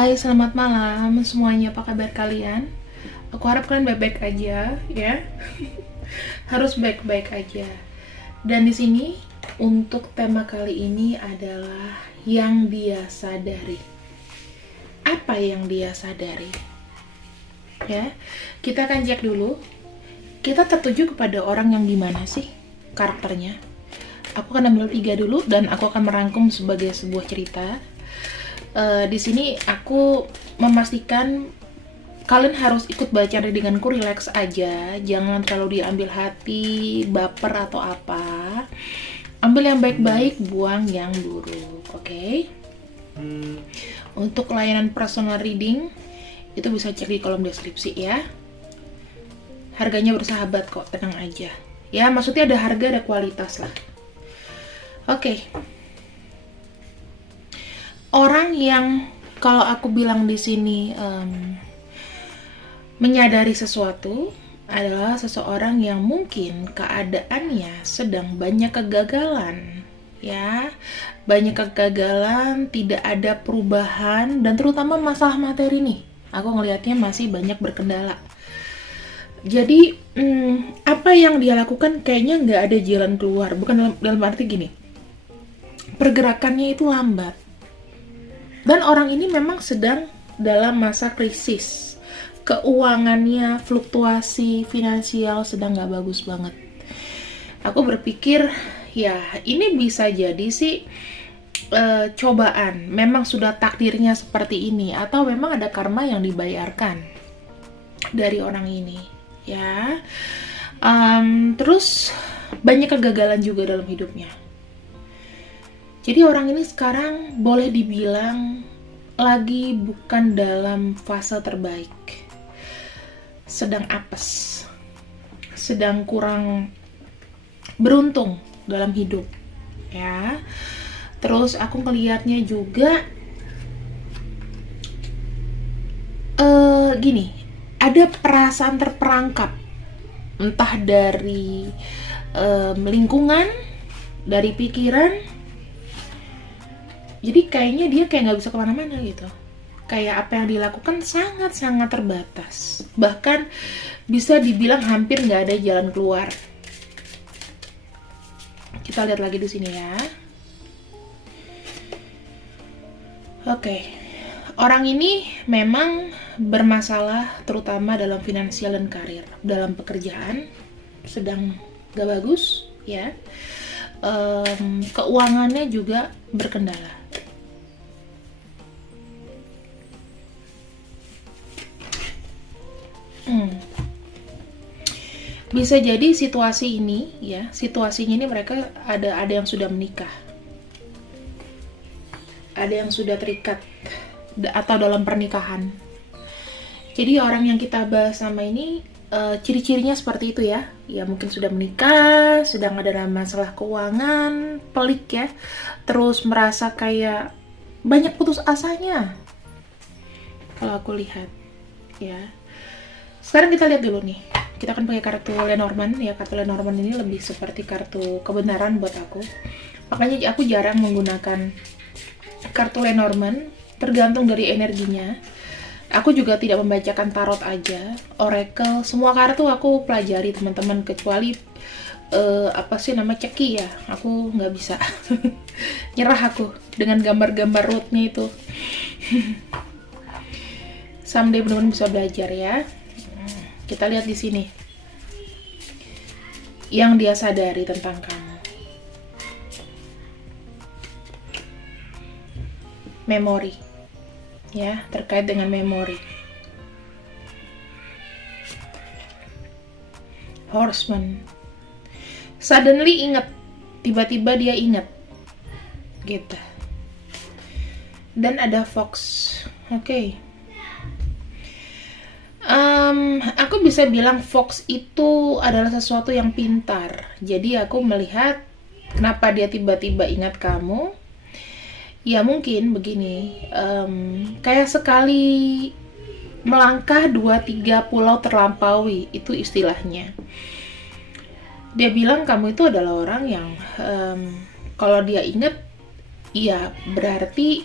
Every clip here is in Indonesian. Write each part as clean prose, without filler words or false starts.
Hai, selamat malam semuanya. Apa kabar kalian? Aku harap kalian baik-baik aja, ya. Harus baik-baik aja. Dan di sini untuk tema kali ini adalah yang dia sadari. Apa yang dia sadari? Ya, kita akan cek dulu. Kita tertuju kepada orang yang gimana sih karakternya? Aku akan ambil 3 dulu dan aku akan merangkum sebagai sebuah cerita. Di sini aku memastikan kalian harus ikut baca readinganku, relax aja, jangan terlalu diambil hati, baper atau apa. Ambil yang baik-baik, buang yang buruk, oke? Untuk layanan personal reading itu bisa cek di kolom deskripsi ya. Harganya bersahabat kok, tenang aja. Ya, maksudnya ada harga, ada kualitas lah. Oke. Orang yang kalau aku bilang di sini menyadari sesuatu adalah seseorang yang mungkin keadaannya sedang banyak kegagalan, ya, banyak kegagalan, tidak ada perubahan, dan terutama masalah materi nih, aku ngelihatnya masih banyak berkendala. Jadi apa yang dia lakukan kayaknya nggak ada jalan keluar, bukan dalam arti gini, pergerakannya itu lambat. Dan orang ini memang sedang dalam masa krisis. Keuangannya, fluktuasi finansial sedang gak bagus banget. Aku berpikir, ya ini bisa jadi sih cobaan. Memang sudah takdirnya seperti ini. Atau memang ada karma yang dibayarkan dari orang ini. Ya, terus banyak kegagalan juga dalam hidupnya. Jadi orang ini sekarang boleh dibilang lagi bukan dalam fase terbaik. Sedang apes. Sedang kurang beruntung dalam hidup. Ya. Terus aku ngelihatnya juga gini, ada perasaan terperangkap. Entah dari lingkungan, dari pikiran. Jadi kayaknya dia kayak gak bisa kemana-mana gitu. Kayak apa yang dilakukan sangat-sangat terbatas. Bahkan bisa dibilang hampir gak ada jalan keluar. Kita lihat lagi di sini ya. Oke. Orang ini memang bermasalah terutama dalam finansial dan karir. Dalam pekerjaan sedang gak bagus ya. Keuangannya juga berkendala. Bisa jadi situasi ini ya, situasinya ini mereka ada yang sudah menikah, ada yang sudah terikat atau dalam pernikahan. Jadi orang yang kita bahas sama ini ciri-cirinya seperti itu ya. Ya mungkin sudah menikah, sedang ada dalam masalah keuangan, pelik ya. Terus merasa kayak banyak putus asanya. Kalau aku lihat ya. Sekarang kita lihat dulu nih. Kita akan pakai kartu Lenormand ya. Kartu Lenormand ini lebih seperti kartu kebenaran buat aku. Makanya aku jarang menggunakan kartu Lenormand, tergantung dari energinya. Aku juga tidak membacakan tarot aja, oracle, semua kartu aku pelajari teman-teman, kecuali apa sih nama ceki ya, aku nggak bisa. Nyerah aku dengan gambar-gambar rootnya itu. Someday benar-benar bisa belajar ya. Kita lihat di sini. Yang dia sadari tentang kamu. Memori. Ya, terkait dengan memori. Horseman. Suddenly ingat. Tiba-tiba dia ingat. Gitu. Dan ada Fox. Oke. Aku bisa bilang Fox itu adalah sesuatu yang pintar. Jadi aku melihat kenapa dia tiba-tiba ingat kamu. Ya mungkin begini, kayak sekali melangkah 2-3 pulau terlampaui, itu istilahnya. Dia bilang kamu itu adalah orang yang kalau dia ingat, ya berarti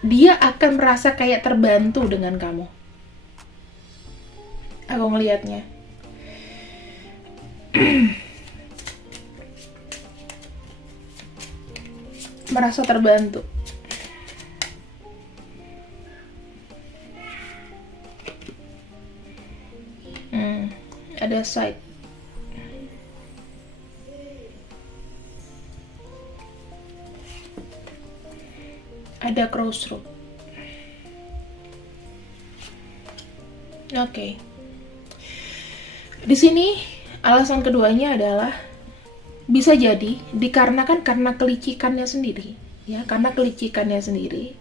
dia akan merasa kayak terbantu dengan kamu. Aku ngelihatnya. Merasa terbantu. Ada side. Ada crossroad. Oke. Di sini alasan keduanya adalah bisa jadi dikarenakan karena kelicikannya sendiri, ya, karena kelicikannya sendiri.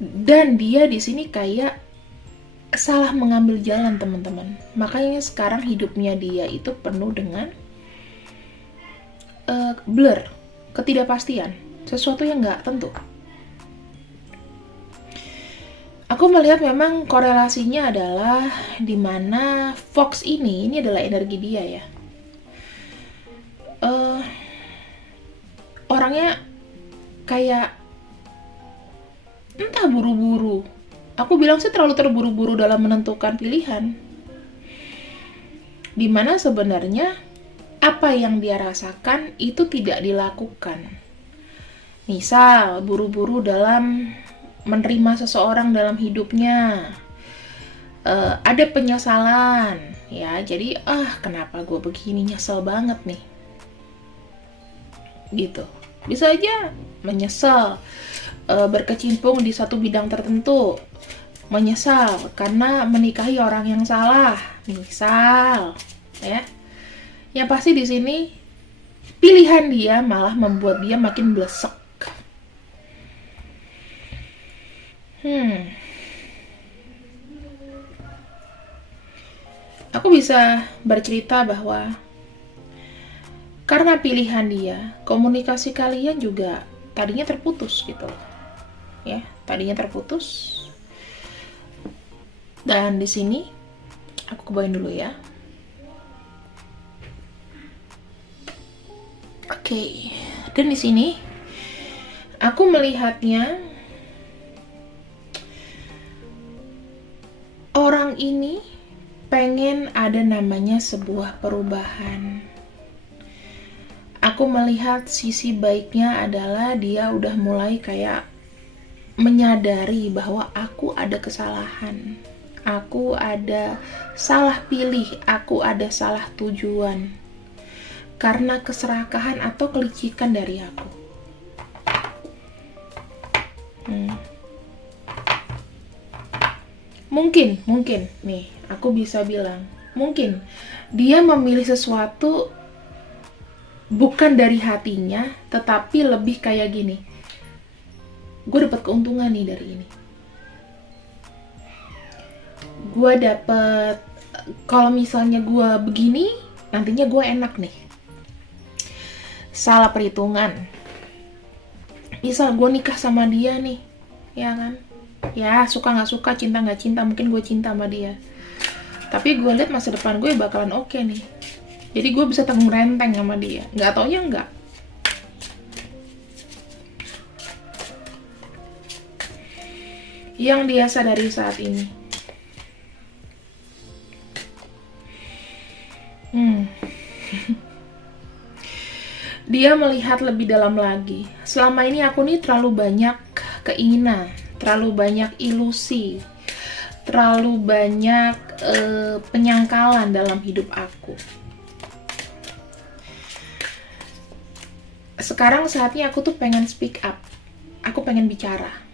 Dan dia di sini kayak salah mengambil jalan, teman-teman. Makanya sekarang hidupnya dia itu penuh dengan blur, ketidakpastian, sesuatu yang nggak tentu. Aku melihat memang korelasinya adalah dimana Fox ini adalah energi dia, ya. Orangnya kayak entah buru-buru. Aku bilang sih terlalu terburu-buru dalam menentukan pilihan. Dimana sebenarnya apa yang dia rasakan itu tidak dilakukan. Misal, buru-buru dalam menerima seseorang dalam hidupnya. Ada penyesalan, ya. Jadi, kenapa gue begini, nyesel banget nih. Gitu. Bisa aja menyesal, berkecimpung di satu bidang tertentu. Menyesal karena menikahi orang yang salah, misal, ya. Yang pasti di sini pilihan dia malah membuat dia makin blesek. Aku bisa bercerita bahwa karena pilihan dia, komunikasi kalian juga tadinya terputus gitu, ya, tadinya terputus. Dan di sini aku kebawain dulu, ya. Oke. Dan di sini aku melihatnya orang ini pengen ada namanya sebuah perubahan. Aku melihat sisi baiknya adalah dia udah mulai kayak menyadari bahwa aku ada kesalahan. Aku ada salah pilih, aku ada salah tujuan. Karena keserakahan atau kelicikan dari aku. Mungkin, nih, aku bisa bilang, mungkin dia memilih sesuatu bukan dari hatinya, tetapi lebih kayak gini. Gue dapat keuntungan nih dari ini. Gue dapat, kalau misalnya gue begini, nantinya gue enak nih. Salah perhitungan. Misal gue nikah sama dia nih, ya kan? Ya, suka nggak suka, cinta nggak cinta, mungkin gue cinta sama dia. Tapi gue lihat masa depan gue bakalan oke nih. Jadi gue bisa tanggung renteng sama dia. Nggak taunya nggak. Yang dia sadari saat ini. Dia melihat lebih dalam lagi. Selama ini aku nih terlalu banyak keinginan, terlalu banyak ilusi, terlalu banyak penyangkalan dalam hidup aku. Sekarang saatnya aku tuh pengen speak up. Aku pengen bicara.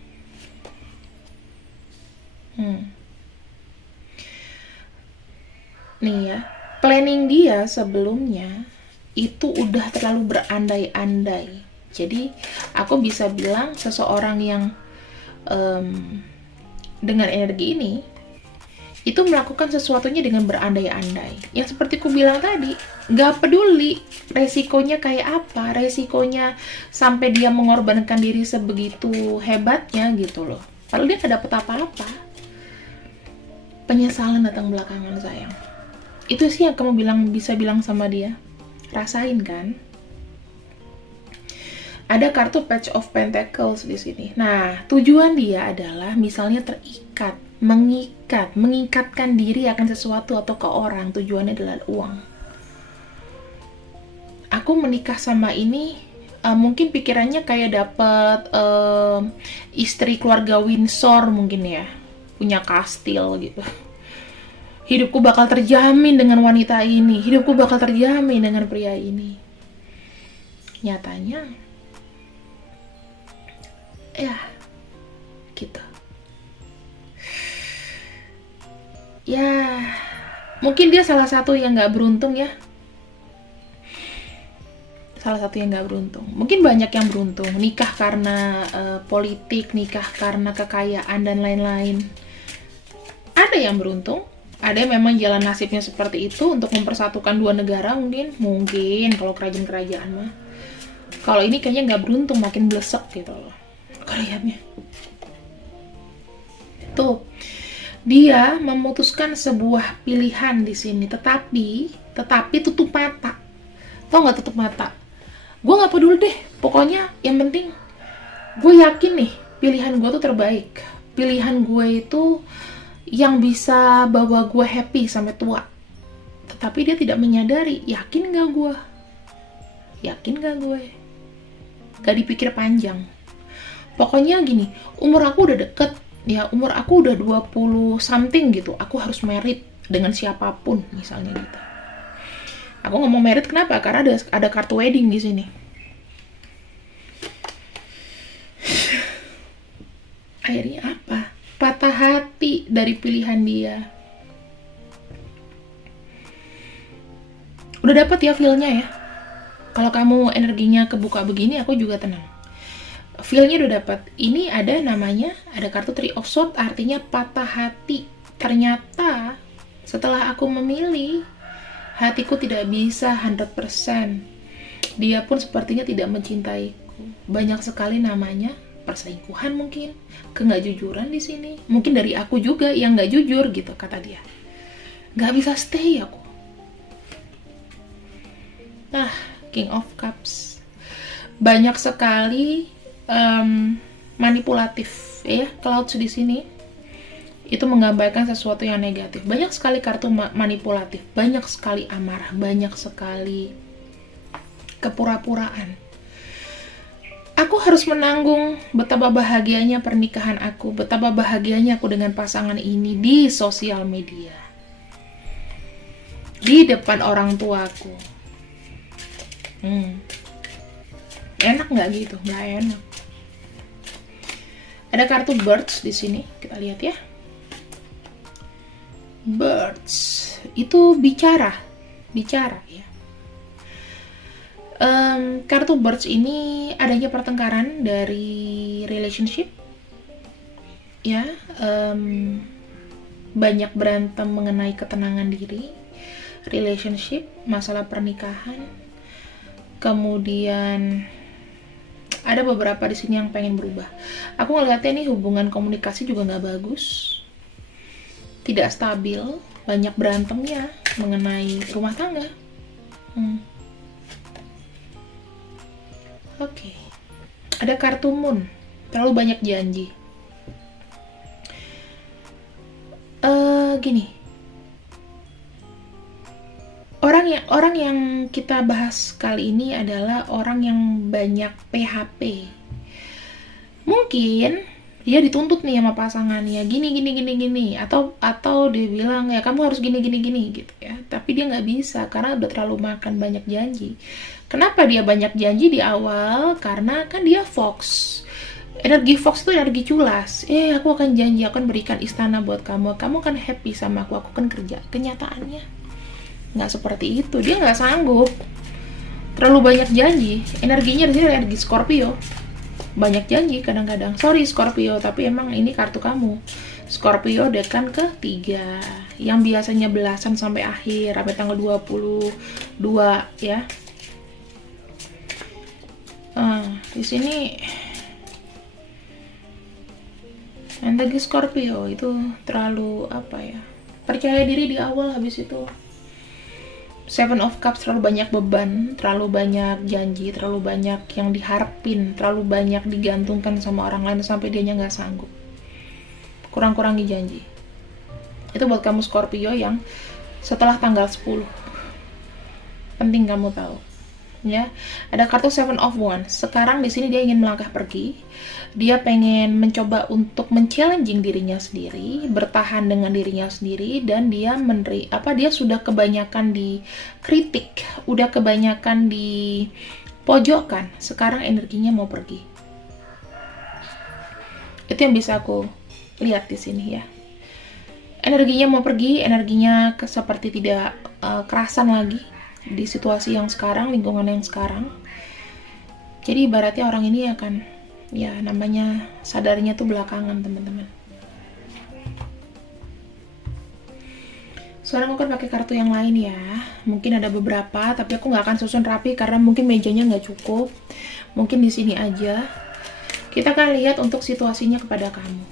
Nih ya, planning dia sebelumnya itu udah terlalu berandai-andai. Jadi aku bisa bilang seseorang yang dengan energi ini itu melakukan sesuatunya dengan berandai-andai. Yang seperti ku bilang tadi, gak peduli resikonya kayak apa, resikonya sampai dia mengorbankan diri sebegitu hebatnya gitu loh. Padahal dia gak dapet apa-apa. Penyesalan datang belakangan, sayang. Itu sih yang kamu bisa bilang sama dia. Rasain kan? Ada kartu Page of Pentacles di sini. Nah, tujuan dia adalah misalnya terikat, mengikatkan diri akan sesuatu atau ke orang. Tujuannya adalah uang. Aku menikah sama ini, mungkin pikirannya kayak dapet istri keluarga Windsor mungkin ya, punya kastil gitu. Hidupku bakal terjamin dengan wanita ini, hidupku bakal terjamin dengan pria ini. Nyatanya, ya, gitu. Ya, mungkin dia salah satu yang nggak beruntung ya. Salah satu yang nggak beruntung. Mungkin banyak yang beruntung. Nikah karena politik, nikah karena kekayaan, dan lain-lain. Ada yang beruntung. Ada yang memang jalan nasibnya seperti itu untuk mempersatukan dua negara mungkin. Mungkin kalau kerajaan-kerajaan mah. Kalau ini kayaknya nggak beruntung, makin blesek gitu loh. Kok lihatnya. Tuh. Dia memutuskan sebuah pilihan di sini. Tetapi tutup mata. Tau nggak tutup mata? Gue nggak peduli deh, pokoknya yang penting gue yakin nih pilihan gue tuh terbaik, pilihan gue itu yang bisa bawa gue happy sampai tua. Tetapi dia tidak menyadari, yakin gak gue, gak dipikir panjang. Pokoknya gini, umur aku udah deket ya, umur aku udah 20 something gitu, aku harus married dengan siapapun misalnya gitu. Aku ngomong merit kenapa? Karena ada kartu wedding di sini. Akhirnya apa? Patah hati dari pilihan dia. Udah dapet ya feel-nya ya. Kalau kamu energinya kebuka begini, aku juga tenang. Feel-nya udah dapet. Ini ada namanya, ada kartu Three of Swords, artinya patah hati. Ternyata setelah aku memilih, hatiku tidak bisa 100%. Dia pun sepertinya tidak mencintaiku. Banyak sekali namanya perselingkuhan mungkin, kegajujuran di sini. Mungkin dari aku juga yang nggak jujur gitu kata dia. Nggak bisa stay aku. Nah, King of Cups. Banyak sekali manipulatif ya, clouds di sini. Itu menggambarkan sesuatu yang negatif. Banyak sekali kartu manipulatif, banyak sekali amarah, banyak sekali kepura-puraan. Aku harus menanggung betapa bahagianya pernikahan aku, betapa bahagianya aku dengan pasangan ini di sosial media, di depan orang tuaku. Enak nggak gitu? Nggak enak. Ada kartu birds di sini, kita lihat ya. Birds itu bicara ya. Kartu birds ini adanya pertengkaran dari relationship ya, banyak berantem mengenai ketenangan diri, relationship, masalah pernikahan. Kemudian ada beberapa di sini yang pengen berubah. Aku ngeliatnya nih hubungan komunikasi juga nggak bagus, tidak stabil, banyak berantemnya mengenai rumah tangga. Oke. Ada kartu moon, terlalu banyak janji. Gini. Orang yang kita bahas kali ini adalah orang yang banyak PHP. Mungkin dia dituntut nih sama pasangannya gini atau dia bilang ya kamu harus gini gitu ya, tapi dia nggak bisa karena udah terlalu makan banyak janji. Kenapa dia banyak janji di awal? Karena kan dia fox. Energi fox itu energi culas. Aku akan janji, aku akan berikan istana buat kamu akan happy sama aku akan kerja. Kenyataannya nggak seperti itu, dia nggak sanggup, terlalu banyak janji. Energinya di sini energi Scorpio, banyak janji kadang-kadang. Sorry Scorpio, tapi emang ini kartu kamu. Scorpio dekan ke-3 yang biasanya belasan sampai akhir, sampai tanggal 22 ya. Di sini energi Scorpio itu terlalu percaya diri di awal, habis itu Seven of Cups terlalu banyak beban, terlalu banyak janji, terlalu banyak yang diharapin, terlalu banyak digantungkan sama orang lain sampai dianya nggak sanggup. Kurang-kurangi janji. Itu buat kamu Scorpio yang setelah tanggal 10. Penting kamu tahu. Ya, ada kartu Seven of Wands. Sekarang di sini dia ingin melangkah pergi. Dia pengen mencoba untuk men-challenging dirinya sendiri, bertahan dengan dirinya sendiri, dan dia dia sudah kebanyakan dikritik, udah kebanyakan di pojokkan. Sekarang energinya mau pergi. Itu yang bisa aku lihat di sini ya. Energinya mau pergi, energinya seperti tidak kerasan lagi di situasi yang sekarang, lingkungan yang sekarang. Jadi ibaratnya orang ini akan, ya namanya sadarnya tuh belakangan teman-teman. Sekarang aku akan pakai kartu yang lain ya. Mungkin ada beberapa, tapi aku nggak akan susun rapi karena mungkin mejanya nggak cukup. Mungkin di sini aja. Kita akan lihat untuk situasinya kepada kamu.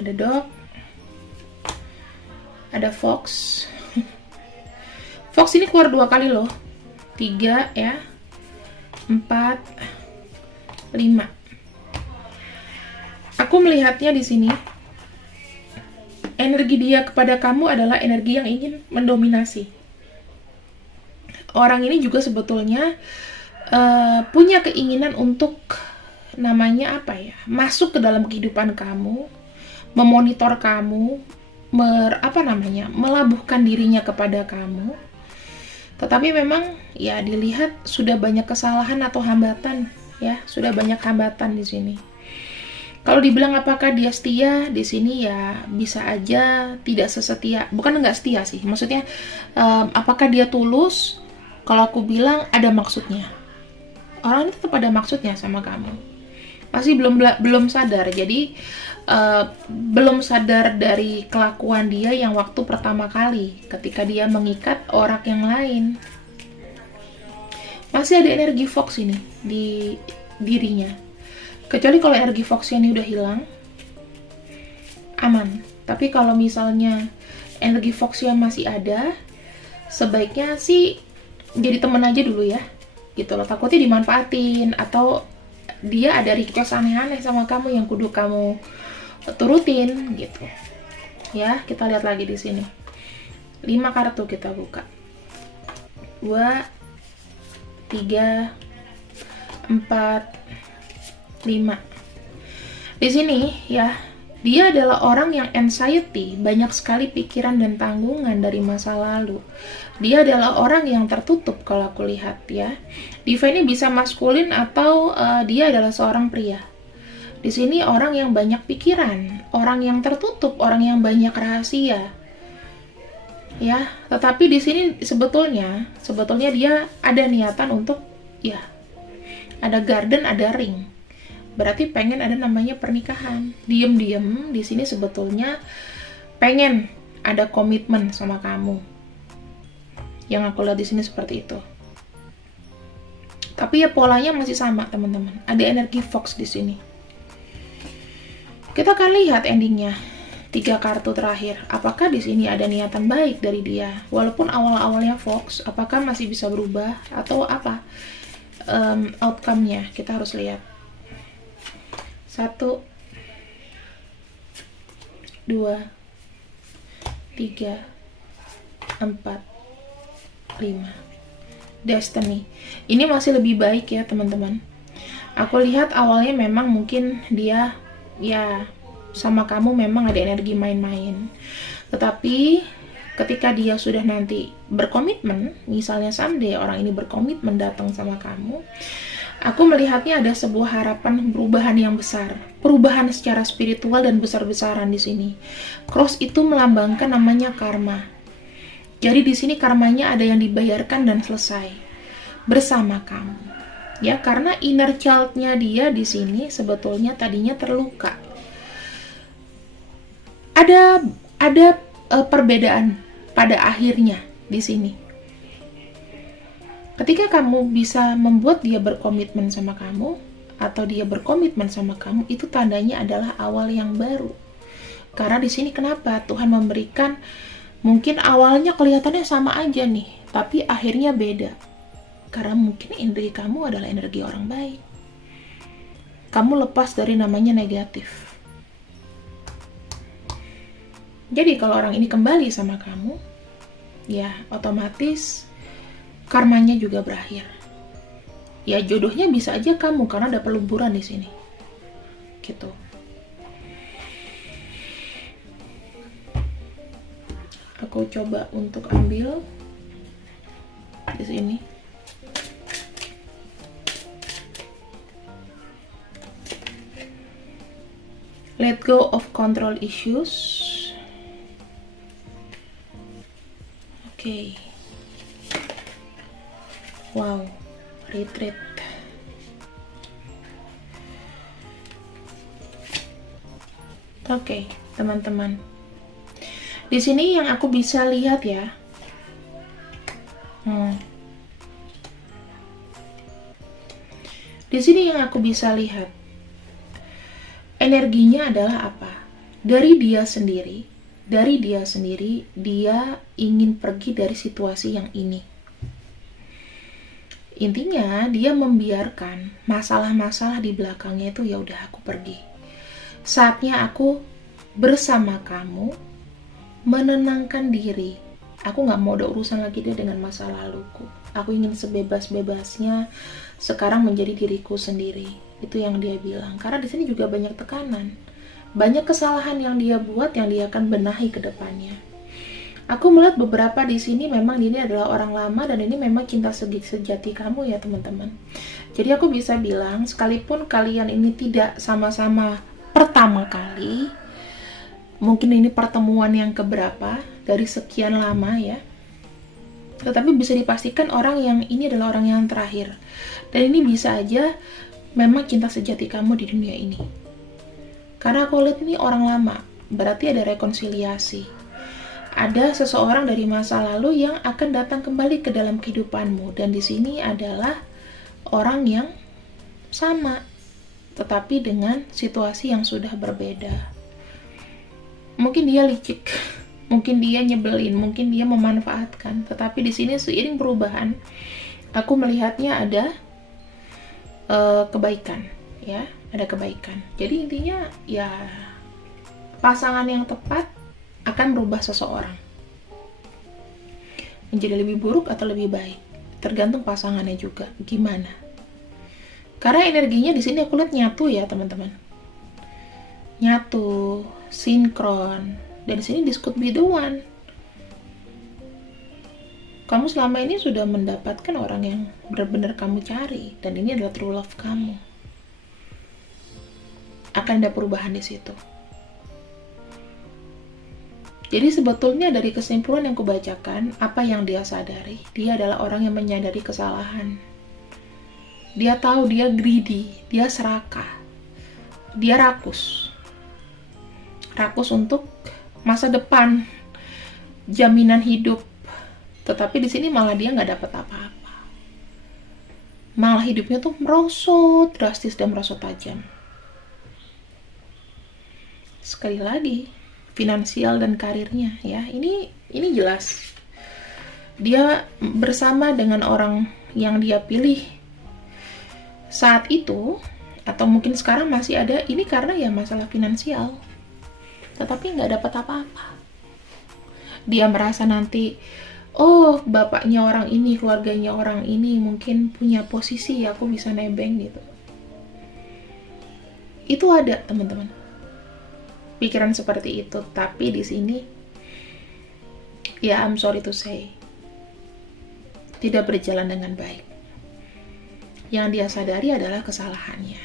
Ada dog, ada fox. Fox ini keluar 2 kali loh. 3 ya. 4 5. Aku melihatnya di sini. Energi dia kepada kamu adalah energi yang ingin mendominasi. Orang ini juga sebetulnya punya keinginan untuk namanya apa ya? Masuk ke dalam kehidupan kamu, memonitor kamu, melabuhkan dirinya kepada kamu. Tetapi memang ya dilihat sudah banyak kesalahan atau hambatan ya, sudah banyak hambatan di sini. Kalau dibilang apakah dia setia di sini ya bisa aja tidak sesetia, bukan nggak setia sih, maksudnya apakah dia tulus? Kalau aku bilang ada maksudnya. Orang ini tetap ada maksudnya sama kamu. Masih belum sadar, jadi belum sadar dari kelakuan dia yang waktu pertama kali ketika dia mengikat orang yang lain. Masih ada energi fox ini di dirinya. Kecuali kalau energi foxnya ini udah hilang, aman. Tapi kalau misalnya energi foxnya masih ada, sebaiknya sih jadi temen aja dulu ya, gitu loh. Takutnya dimanfaatin atau dia ada request aneh-aneh sama kamu yang kudu kamu turutin gitu. Ya, kita lihat lagi di sini. 5 kartu kita buka. 2 3 4 5. Di sini ya, dia adalah orang yang anxiety, banyak sekali pikiran dan tanggungan dari masa lalu. Dia adalah orang yang tertutup kalau aku lihat ya. Diva ini bisa maskulin atau dia adalah seorang pria. Di sini orang yang banyak pikiran, orang yang tertutup, orang yang banyak rahasia. Ya, tetapi di sini sebetulnya dia ada niatan untuk ya, ada garden, ada ring. Berarti pengen ada namanya pernikahan. Diem-diem di sini sebetulnya pengen ada komitmen sama kamu. Yang aku lihat di sini seperti itu. Tapi ya polanya masih sama, teman-teman. Ada energi fox di sini. Kita akan lihat endingnya. 3 kartu terakhir. Apakah di sini ada niatan baik dari dia? Walaupun awal-awalnya fox, apakah masih bisa berubah atau apa outcome-nya? Kita harus lihat. 1 2 3 4 5. Destiny. Ini masih lebih baik ya, teman-teman. Aku lihat awalnya memang mungkin dia ya sama kamu memang ada energi main-main. Tetapi ketika dia sudah nanti berkomitmen, misalnya someday orang ini berkomitmen datang sama kamu, aku melihatnya ada sebuah harapan perubahan yang besar. Perubahan secara spiritual dan besar-besaran di sini. Cross itu melambangkan namanya karma. Jadi di sini karmanya ada yang dibayarkan dan selesai bersama kamu. Ya, karena inner child-nya dia di sini sebetulnya tadinya terluka. Ada perbedaan pada akhirnya di sini. Ketika kamu bisa membuat dia berkomitmen sama kamu atau dia berkomitmen sama kamu, itu tandanya adalah awal yang baru. Karena di sini kenapa Tuhan memberikan Mungkin awalnya kelihatannya sama aja nih, tapi akhirnya beda. Karena mungkin energi kamu adalah energi orang baik. Kamu lepas dari namanya negatif. Jadi kalau orang ini kembali sama kamu, ya otomatis karmanya juga berakhir. Ya jodohnya bisa aja kamu karena ada peluburan di sini. Gitu. Aku coba untuk ambil di sini. Let go of control issues. Oke. Wow, retreat. Oke, teman-teman. Di sini yang aku bisa lihat ya. Di sini yang aku bisa lihat. Energinya adalah apa? Dari dia sendiri, dia ingin pergi dari situasi yang ini. Intinya dia membiarkan masalah-masalah di belakangnya itu, ya udah aku pergi. Saatnya aku bersama kamu, menenangkan diri. Aku nggak mau ada urusan lagi dia dengan masa laluku. Aku ingin sebebas-bebasnya sekarang menjadi diriku sendiri. Itu yang dia bilang. Karena di sini juga banyak tekanan, banyak kesalahan yang dia buat yang dia akan benahi ke depannya. Aku melihat beberapa di sini memang ini adalah orang lama dan ini memang cinta sejati kamu ya teman-teman. Jadi aku bisa bilang sekalipun kalian ini tidak sama-sama pertama kali, mungkin ini pertemuan yang keberapa dari sekian lama ya, tetapi bisa dipastikan orang yang ini adalah orang yang terakhir. Dan ini bisa aja memang cinta sejati kamu di dunia ini. Karena aku lihat ini orang lama, berarti ada rekonsiliasi. Ada seseorang dari masa lalu yang akan datang kembali ke dalam kehidupanmu. Dan di sini adalah orang yang sama, tetapi dengan situasi yang sudah berbeda. Mungkin dia licik, mungkin dia nyebelin, mungkin dia memanfaatkan. Tetapi di sini seiring perubahan, aku melihatnya ada kebaikan, ya, ada kebaikan. Jadi intinya ya pasangan yang tepat akan merubah seseorang menjadi lebih buruk atau lebih baik, tergantung pasangannya juga gimana. Karena energinya di sini aku lihat nyatu ya teman-teman, nyatu, sinkron. Dan di sini this could be the one. Kamu selama ini sudah mendapatkan orang yang benar-benar kamu cari, dan ini adalah true love kamu. Akan ada perubahan di situ. Jadi sebetulnya dari kesimpulan yang kubacakan, apa yang dia sadari, dia adalah orang yang menyadari kesalahan. Dia tahu dia greedy, dia serakah, dia rakus untuk masa depan, jaminan hidup. Tetapi di sini malah dia nggak dapat apa-apa. Malah hidupnya tuh merosot drastis dan merosot tajam. Sekali lagi, finansial dan karirnya ya, ini jelas. Dia bersama dengan orang yang dia pilih saat itu, atau mungkin sekarang masih ada, ini karena ya masalah finansial. Tetapi nggak dapat apa-apa. Dia merasa nanti, oh bapaknya orang ini, keluarganya orang ini mungkin punya posisi, aku bisa nebeng gitu. Itu ada teman-teman, pikiran seperti itu. Tapi di sini ya I'm sorry to say, tidak berjalan dengan baik. Yang dia sadari adalah kesalahannya,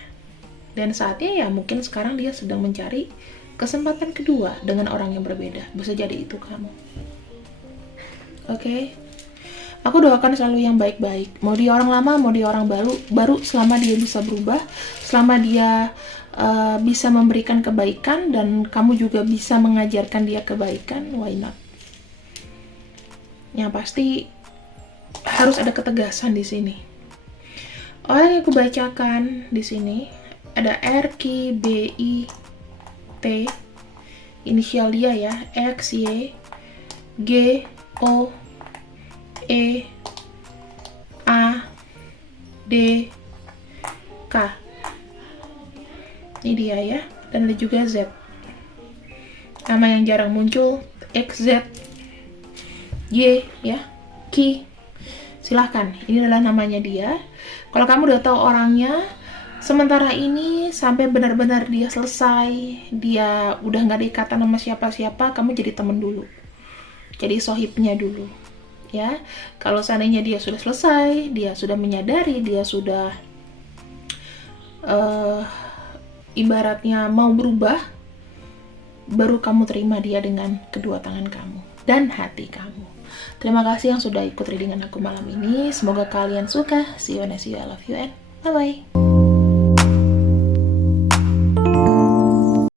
dan saatnya ya mungkin sekarang dia sedang mencari kesempatan kedua dengan orang yang berbeda. Bisa jadi itu kamu. Oke? Aku doakan selalu yang baik-baik. Mau dia orang lama, mau dia orang baru, selama dia bisa berubah, selama dia bisa memberikan kebaikan dan kamu juga bisa mengajarkan dia kebaikan, why not? Yang pasti harus ada ketegasan di sini. Orang yang aku bacakan di sini ada RKBIT, inisial dia ya, XY, G O E A D K. Ini dia ya. Dan ada juga Z. Nama yang jarang muncul, X, Z, Y ya. Ki. Silahkan, ini adalah namanya dia. Kalau kamu udah tahu orangnya, sementara ini sampai benar-benar dia selesai, dia udah nggak ada ikatan sama siapa-siapa, kamu jadi temen dulu. Jadi sohibnya dulu. Ya, kalau seandainya dia sudah selesai, dia sudah menyadari, dia sudah ibaratnya mau berubah, baru kamu terima dia dengan kedua tangan kamu dan hati kamu. Terima kasih yang sudah ikut readingan aku malam ini. Semoga kalian suka. See you next video. I love you and bye-bye.